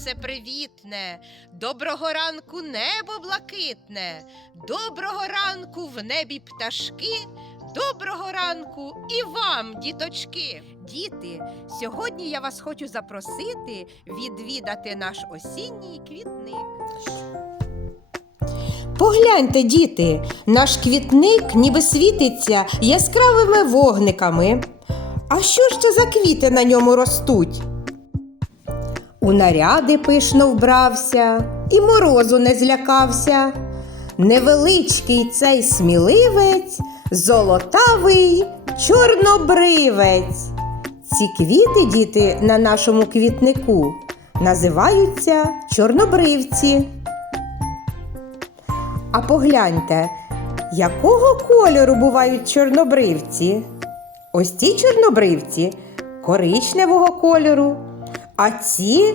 сонце привітне, доброго ранку небо блакитне, доброго ранку в небі пташки, доброго ранку і вам, діточки. Діти, сьогодні я вас хочу запросити відвідати наш осінній квітник. Погляньте, діти, наш квітник ніби світиться яскравими вогниками. А що ж це за квіти на ньому ростуть? У наряди пишно вбрався і морозу не злякався. Невеличкий цей сміливець, золотавий чорнобривець. Ці квіти, діти, на нашому квітнику називаються чорнобривці. А погляньте, якого кольору бувають чорнобривці? Ось ці чорнобривці коричневого кольору, а ці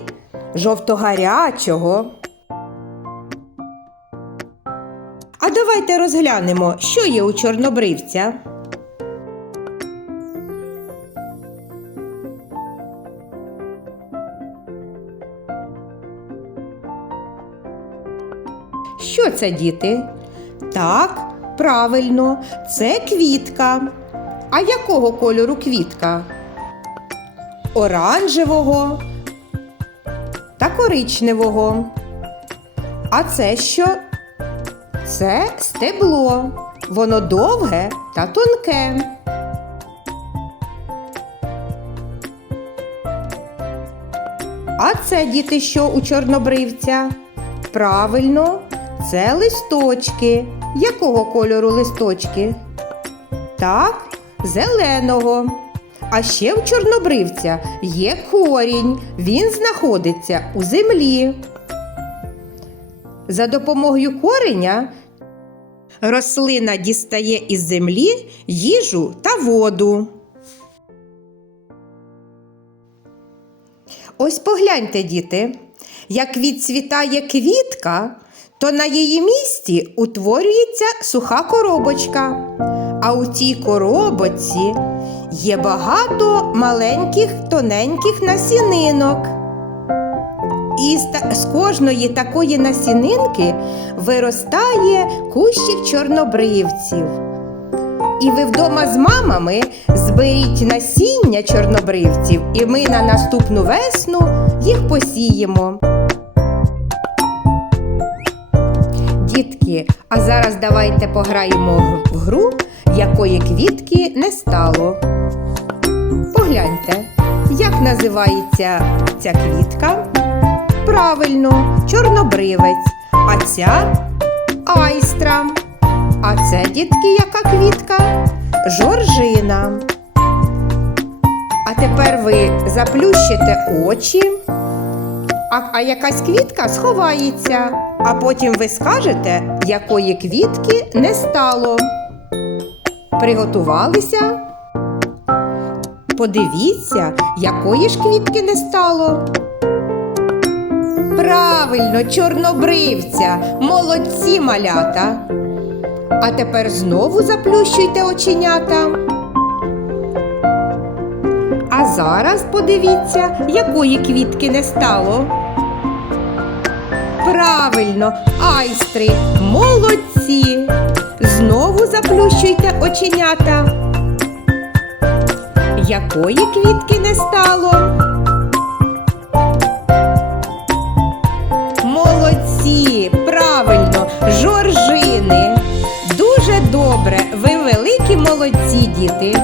жовтогарячого. А давайте розглянемо, що є у чорнобривця. Що це, діти? Так, правильно, це квітка. А якого кольору квітка? Оранжевого та коричневого. А це що? Це стебло. Воно довге та тонке. А це діти що у чорнобривця? Правильно, це листочки. Якого кольору листочки? Так, зеленого. А ще в чорнобривця є корінь. Він знаходиться у землі. За допомогою кореня рослина дістає із землі їжу та воду. Ось погляньте, діти, як відцвітає квітка, то на її місці утворюється суха коробочка. А у цій коробочці є багато маленьких тоненьких насінинок. І з, кожної такої насінинки виростає кущик чорнобривців. І ви вдома з мамами зберіть насіння чорнобривців, і ми на наступну весну їх посіємо. Дітки, а зараз давайте пограємо в гру, якої квітки не стало. Погляньте, як називається ця квітка? Правильно, чорнобривець, а ця айстра. А це, дітки, яка квітка? Жоржина. А тепер ви заплющите очі, а, а якась квітка сховається, а потім ви скажете, якої квітки не стало. Приготувалися? Подивіться, якої ж квітки не стало. Правильно, чорнобривця, молодці малята. А тепер знову заплющуйте оченята. А зараз подивіться, якої квітки не стало. Правильно, айстри, молодці. Знову заплющуйте оченята. Якої квітки не стало? Молодці, правильно, жоржини. Дуже добре, ви великі молодці, діти.